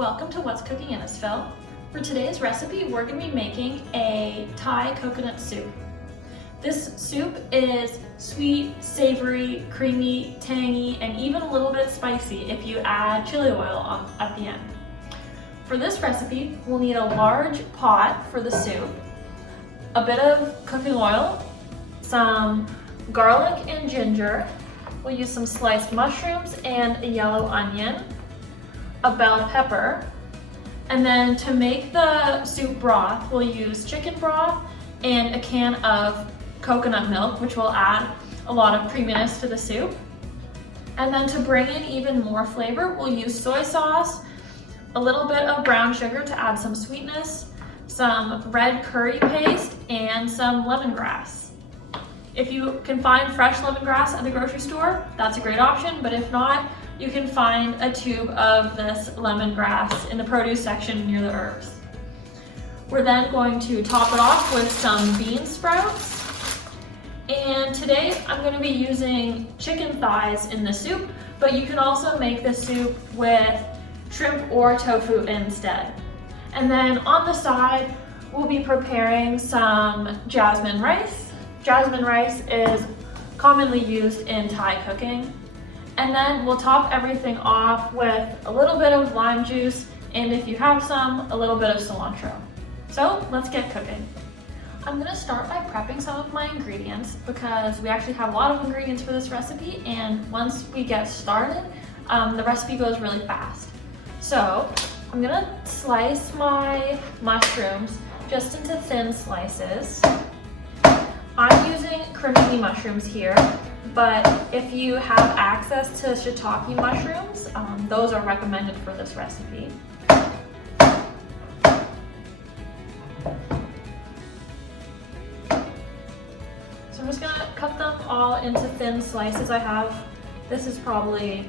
Welcome to What's Cooking Innisfil. For today's recipe, we're going to be making a Thai coconut soup. This soup is sweet, savory, creamy, tangy, and even a little bit spicy if you add chili oil at the end. For this recipe, we'll need a large pot for the soup, a bit of cooking oil, some garlic and ginger. We'll use some sliced mushrooms and a yellow onion, a bell pepper, and then to make the soup broth, we'll use chicken broth and a can of coconut milk, which will add a lot of creaminess to the soup. And then to bring in even more flavor, we'll use soy sauce, a little bit of brown sugar to add some sweetness, some red curry paste, and some lemongrass. If you can find fresh lemongrass at the grocery store, that's a great option, but if not, you can find a tube of this lemongrass in the produce section near the herbs. We're then going to top it off with some bean sprouts. And today I'm going to be using chicken thighs in the soup, but you can also make the soup with shrimp or tofu instead. And then on the side, we'll be preparing some jasmine rice. Jasmine rice is commonly used in Thai cooking. And then we'll top everything off with a little bit of lime juice, and if you have some, a little bit of cilantro. So let's get cooking. I'm gonna start by prepping some of my ingredients because we actually have a lot of ingredients for this recipe, and once we get started, the recipe goes really fast. So I'm gonna slice my mushrooms just into thin slices. I'm using cremini mushrooms here, but if you have access to shiitake mushrooms, those are recommended for this recipe. So I'm just gonna cut them all into thin slices. This is probably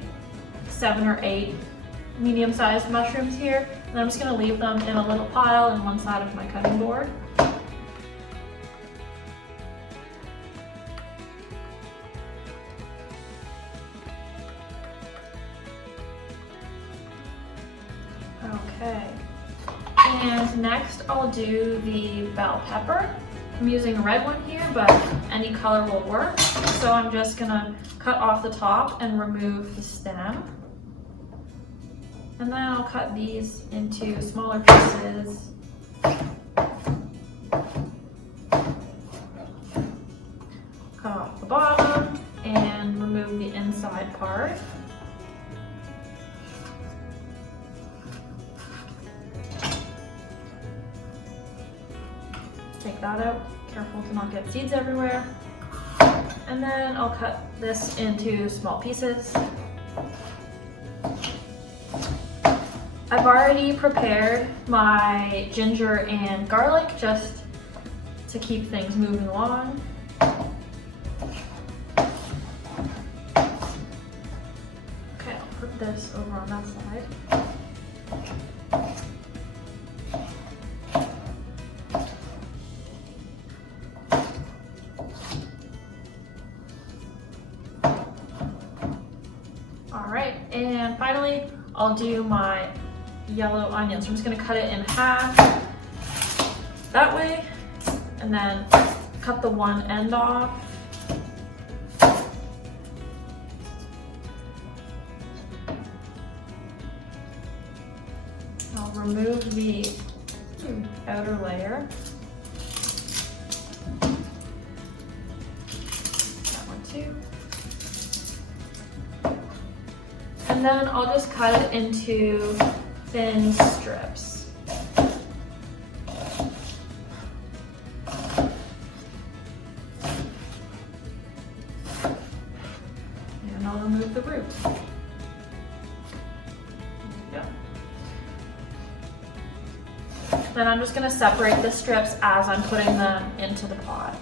7 or 8 medium-sized mushrooms here, and I'm just gonna leave them in a little pile on one side of my cutting board. Okay, and next I'll do the bell pepper. I'm using a red one here, but any color will work. So I'm just gonna cut off the top and remove the stem. And then I'll cut these into smaller pieces. Cut off the bottom and remove the inside part. Take that out, careful to not get seeds everywhere. And then I'll cut this into small pieces. I've already prepared my ginger and garlic just to keep things moving along. Okay, I'll put this over on that side. Alright, and finally, I'll do my yellow onion. So I'm just going to cut it in half that way, and then cut the one end off. I'll remove the outer layer. That one too. And then I'll just cut it into thin strips. And I'll remove the root. There we go. Then I'm just going to separate the strips as I'm putting them into the pot.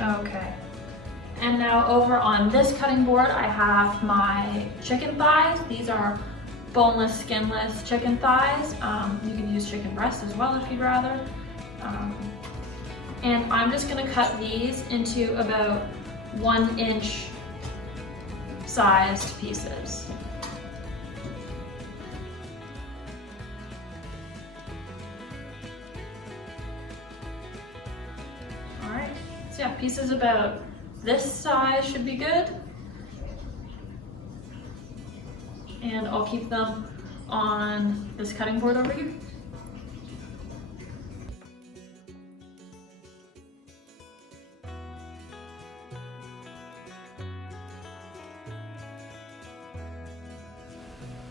Okay, and now over on this cutting board, I have my chicken thighs. These are boneless, skinless chicken thighs. You can use chicken breast as well if you'd rather. I'm just gonna cut these into about 1-inch sized pieces. All right, so yeah, pieces about this size should be good. And I'll keep them on this cutting board over here.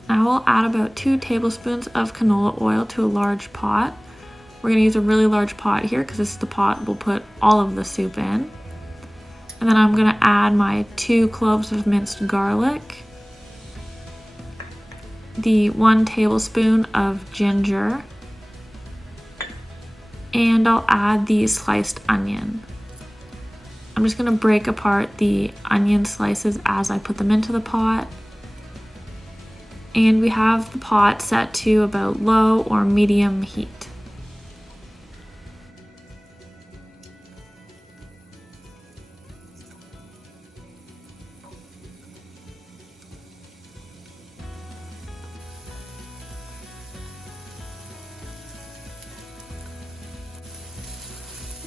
Now we'll add about 2 tablespoons of canola oil to a large pot. We're going to use a really large pot here because this is the pot we'll put all of the soup in. And then I'm going to add my 2 cloves of minced garlic, the 1 tablespoon of ginger, and I'll add the sliced onion. I'm just going to break apart the onion slices as I put them into the pot. And we have the pot set to about low or medium heat.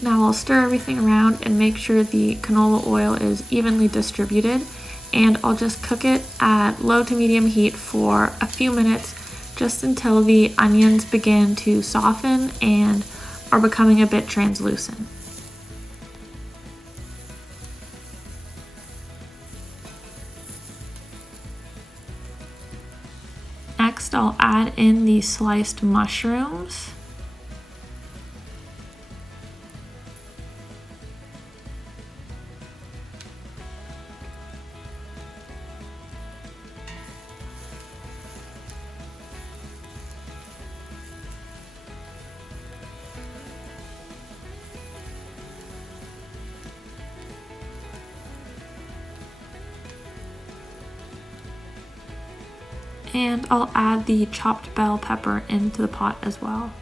Now I'll stir everything around and make sure the canola oil is evenly distributed, and I'll just cook it at low to medium heat for a few minutes, just until the onions begin to soften and are becoming a bit translucent. Next, I'll add in the sliced mushrooms. And I'll add the chopped bell pepper into the pot as well.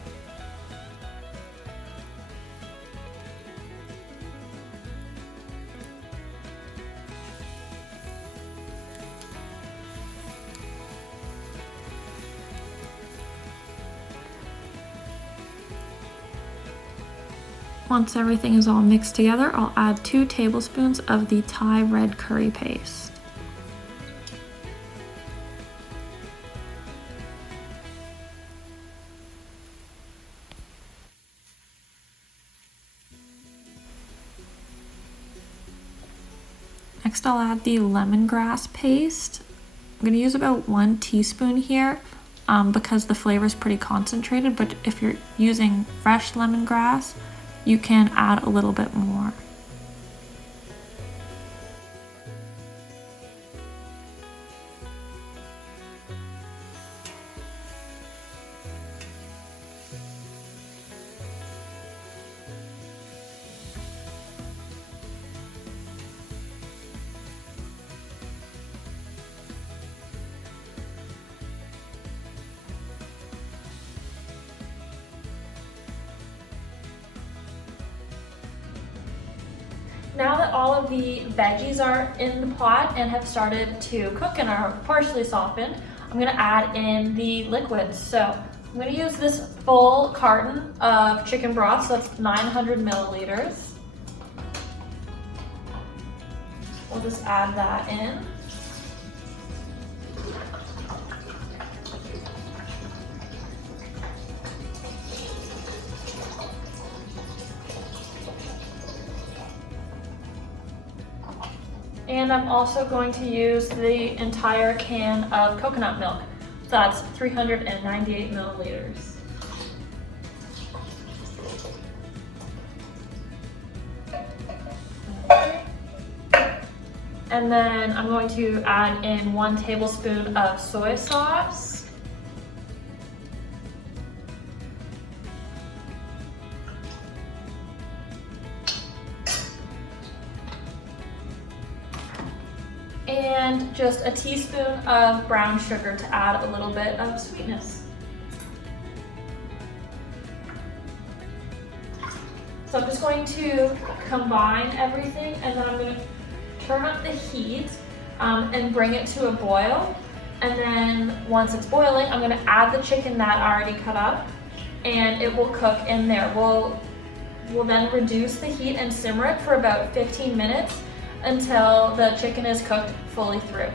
Once everything is all mixed together, I'll add 2 tablespoons of the Thai red curry paste. Next, I'll add the lemongrass paste. I'm going to use about 1 teaspoon here because the flavor is pretty concentrated, but if you're using fresh lemongrass, you can add a little bit more. Now that all of the veggies are in the pot and have started to cook and are partially softened, I'm gonna add in the liquids. So I'm gonna use this full carton of chicken broth, so that's 900 milliliters. We'll just add that in. And I'm also going to use the entire can of coconut milk. So that's 398 milliliters. And then I'm going to add in 1 tablespoon of soy sauce. And just a teaspoon of brown sugar to add a little bit of sweetness. So I'm just going to combine everything, and then I'm going to turn up the heat and bring it to a boil. And then once it's boiling, I'm going to add the chicken that I already cut up, and it will cook in there. We'll then reduce the heat and simmer it for about 15 minutes until the chicken is cooked fully through.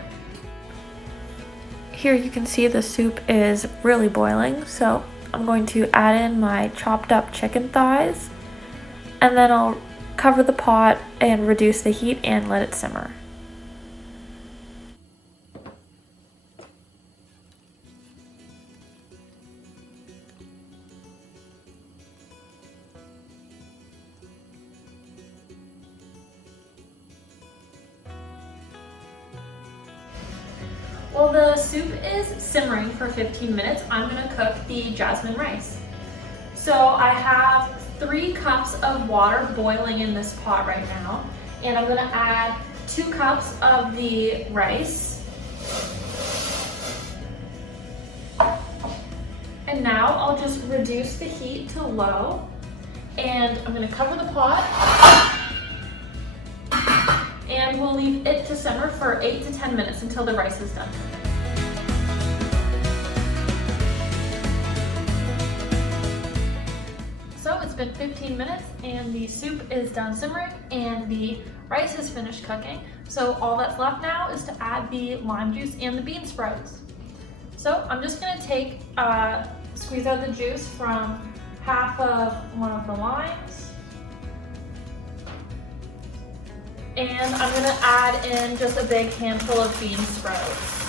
Here you can see the soup is really boiling, so I'm going to add in my chopped up chicken thighs, and then I'll cover the pot and reduce the heat and let it simmer. While the soup is simmering for 15 minutes, I'm going to cook the jasmine rice. So I have 3 cups of water boiling in this pot right now, and I'm going to add 2 cups of the rice. And now I'll just reduce the heat to low, and I'm going to cover the pot. And we'll leave it to simmer for 8 to 10 minutes until the rice is done. So it's been 15 minutes and the soup is done simmering and the rice is finished cooking. So all that's left now is to add the lime juice and the bean sprouts. So I'm just going to take, squeeze out the juice from half of one of the limes. And I'm going to add in just a big handful of bean sprouts.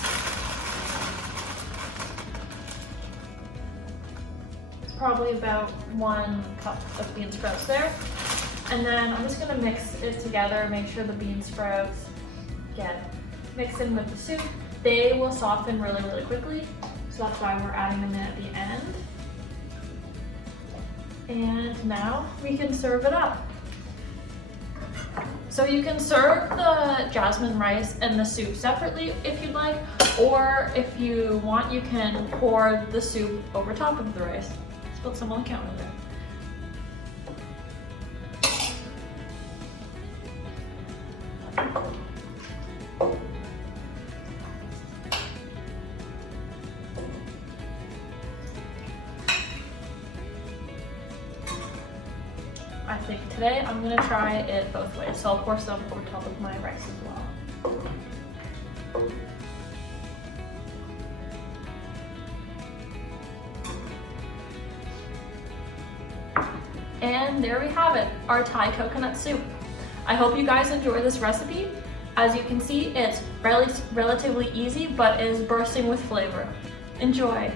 It's probably about 1 cup of bean sprouts there. And then I'm just going to mix it together, make sure the bean sprouts get mixed in with the soup. They will soften really, really quickly, so that's why we're adding them in at the end. And now we can serve it up. So you can serve the jasmine rice and the soup separately if you'd like, or if you want, you can pour the soup over top of the rice. Spill some on the counter there. I think today I'm going to try it both ways, so I'll pour some over top of my rice as well. And there we have it, our Thai coconut soup. I hope you guys enjoy this recipe. As you can see, it's relatively easy, but is bursting with flavor. Enjoy!